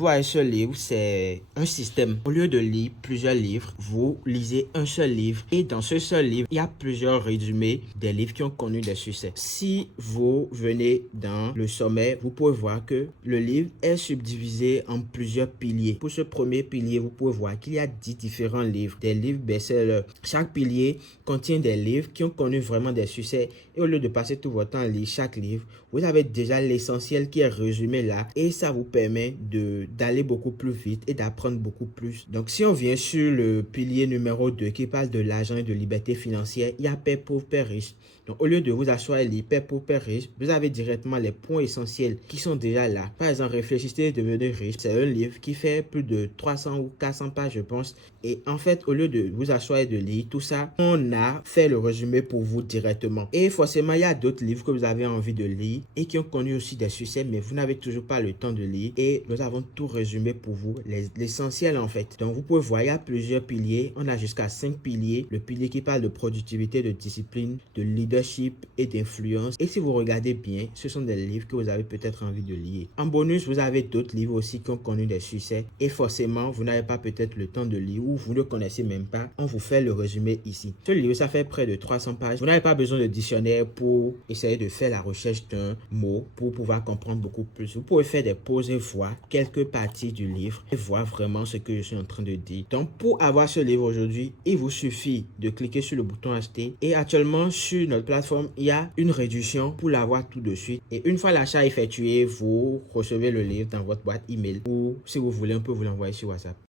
Vous voyez, ce livre, c'est un système. Au lieu de lire plusieurs livres, vous lisez un seul livre. Et dans ce seul livre, il y a plusieurs résumés des livres qui ont connu des succès. Si vous venez dans le sommet, vous pouvez voir que le livre est subdivisé en plusieurs piliers. Pour ce premier pilier, vous pouvez voir qu'il y a 10 différents livres, des livres best-sellers. Chaque pilier contient des livres qui ont connu vraiment des succès. Et au lieu de passer tout votre temps à lire chaque livre, vous avez déjà l'essentiel qui est résumé là. Et ça vous permet d'aller beaucoup plus vite et d'apprendre beaucoup plus. Donc, si on vient sur le pilier numéro 2 qui parle de l'argent et de liberté financière, il y a Père pauvre, Père riche. Donc, au lieu de vous asseoir et lire Père pauvre, Père riche, vous avez directement les points essentiels qui sont déjà là. Par exemple, Réfléchissez et devenez riche. C'est un livre qui fait plus de 300 ou 400 pages, je pense. Et en fait, au lieu de vous asseoir et de lire tout ça, on a fait le résumé pour vous directement. Et forcément, il y a d'autres livres que vous avez envie de lire et qui ont connu aussi des succès, mais vous n'avez toujours pas le temps de lire. Et nous avons tout résumé pour vous, l'essentiel en fait. Donc, vous pouvez voir, il y a plusieurs piliers. On a jusqu'à 5 piliers. Le pilier qui parle de productivité, de discipline, de leadership et d'influence. Et si vous regardez bien, ce sont des livres que vous avez peut-être envie de lire. En bonus, vous avez d'autres livres aussi qui ont connu des succès. Et forcément, vous n'avez pas peut-être le temps de lire ou vous ne connaissez même pas. On vous fait le résumé ici. Ce livre, ça fait près de 300 pages. Vous n'avez pas besoin de dictionnaire pour essayer de faire la recherche d'un mot pour pouvoir comprendre beaucoup plus. Vous pouvez faire des pauses et voir quelques parties du livre et voir vraiment ce que je suis en train de dire. Donc, pour avoir ce livre aujourd'hui, il vous suffit de cliquer sur le bouton acheter. Et actuellement, sur notre plateforme, il y a une réduction pour l'avoir tout de suite. Et une fois l'achat effectué, vous recevez le livre dans votre boîte email ou si vous voulez, on peut vous l'envoyer sur WhatsApp.